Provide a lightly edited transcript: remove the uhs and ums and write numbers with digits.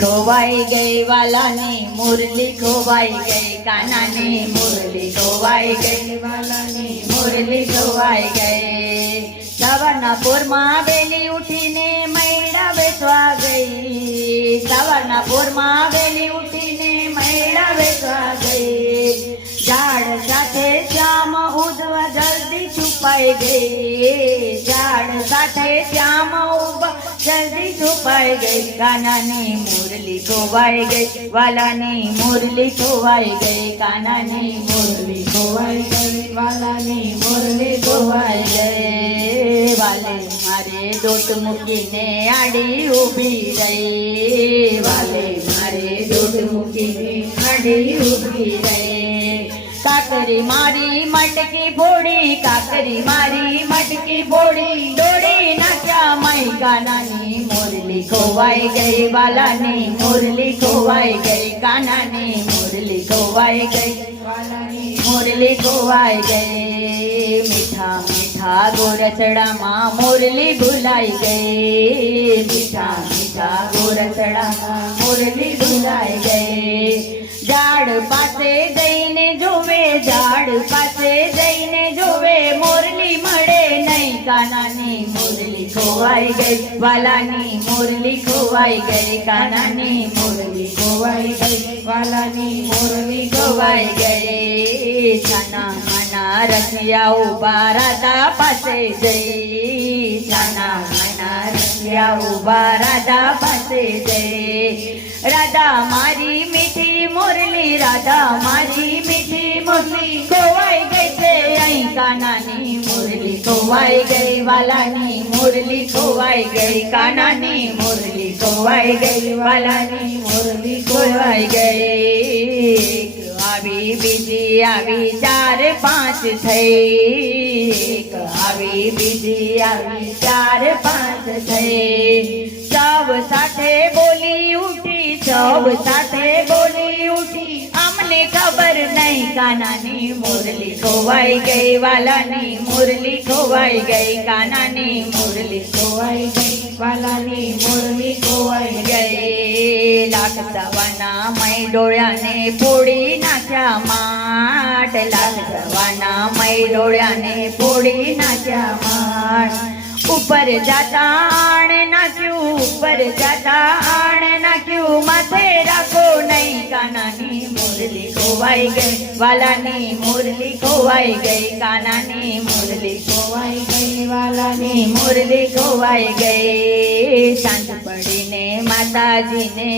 ખોવાઈ ગઈ વાલાની મુરલી ખોવાઈ ગઈ કાનાની મુરલી ખોવાઈ ગઈ વાલાની મુરલી ખોવાઈ ગઈ સવારના પોરમાં વેલી ઉઠીને મૈડા વેચવા ગઈ સવારના પોરમાં વેલી ઉઠીને મૈડા વેચવા ગઈ ઝાડ સાથે શ્યામ ઉધવા જલ્દી છુપાઈ ગઈ ઝાડ સાથે શ્યામ ઉભા જલ્દી છુપાઈ ગઈ કાનાની મુરલી ખોવાઈ ગઈ વાલાની મુરલી ખોવાઈ ગઈ કાનાની મુરલી ખોવાઈ ગઈ વાલાની મુરલી ખોવાઈ ગઈ વાલે મારે દોટ મૂકીને આડી ઊભી રહી વાલે મારે દોટ મૂકીને આડી ઊભી રહી કાકરી મારી મટકી ફોડી કાકરી મારી મટકી ફોડી દોડી નાખ્યા મય કાનાની મુરલી ખોવાઈ ગઈ વાલાની મુરલી ખોવાઈ ગઈ કાનાની મુરલી ખોવાઈ ગઈ વાલાની મુરલી ખોવાઈ ગઈ મીઠા મીઠા ગોરસડામાં મુરલી ભૂલાઈ ગઈ મીઠા મીઠા ગોરસડામાં મુરલી ભૂલાઈ ગઈ ઝાડ પાસે જઈને જોવે ઝાડ પાસે જઈને જોવે મોરલી મળે નહીં કાનાની મુરલી ખોવાઈ ગઈ વાલાની મુરલી ખોવાઈ ગઈ કાનાની મુરલી ખોવાઈ ગઈ વાલાની મુરલી ખોવાઈ ગઈ છાના માના રસિયા ઉભા રાધા પાસે જઈ છાના માના રસિયા ઉભા રાધા પાસે જઈ રાધા મારી મીઠી મુરલી રાધા મારી મીઠી મુરલી ખોવાઈ ગઈ છે અહીં કાનાની મુરલી ખોવાઈ ગઈ વાલાની મુરલી ખોવાઈ ગઈ કાનાની મુરલી ખોવાઈ ગઈ વાલાની મુરલી ખોવાઈ ગઈ આવી બીજી આવી ચાર પાંચ થઈ આવી બીજી આવી ચાર પાંચ થઈ સૌ સાથે બોલી ઉઠી સૌ સાથે બોલી ઉઠી અમને ખબર નહીં કાનાની મુરલી ખોવાઈ ગઈ વાલાની મુરલી ખોવાઈ ગઈ કાનાની મુરલી ખોવાઈ ગઈ વાલાની મુરલી ખોવાઈ ગઈ લાખ સવાના મય ડોળ્યાને ફોડી નાખ્યા માટ લાખ સવાના મય ડોળ્યાને ફોડી નાખ્યા માટ ઉપર જાતા આણ નાખ્યું ઉપર જાતા આણ નાખ્યું માથે રાખો નહીં કાનાની મુરલી ખોવાઈ ગઈ વાલાની મુરલી ખોવાઈ ગઈ કાનાની મુરલી ખોવાઈ ગઈ વાલાની મુરલી ખોવાઈ ગઈ સાંજ પડીને માતાજીને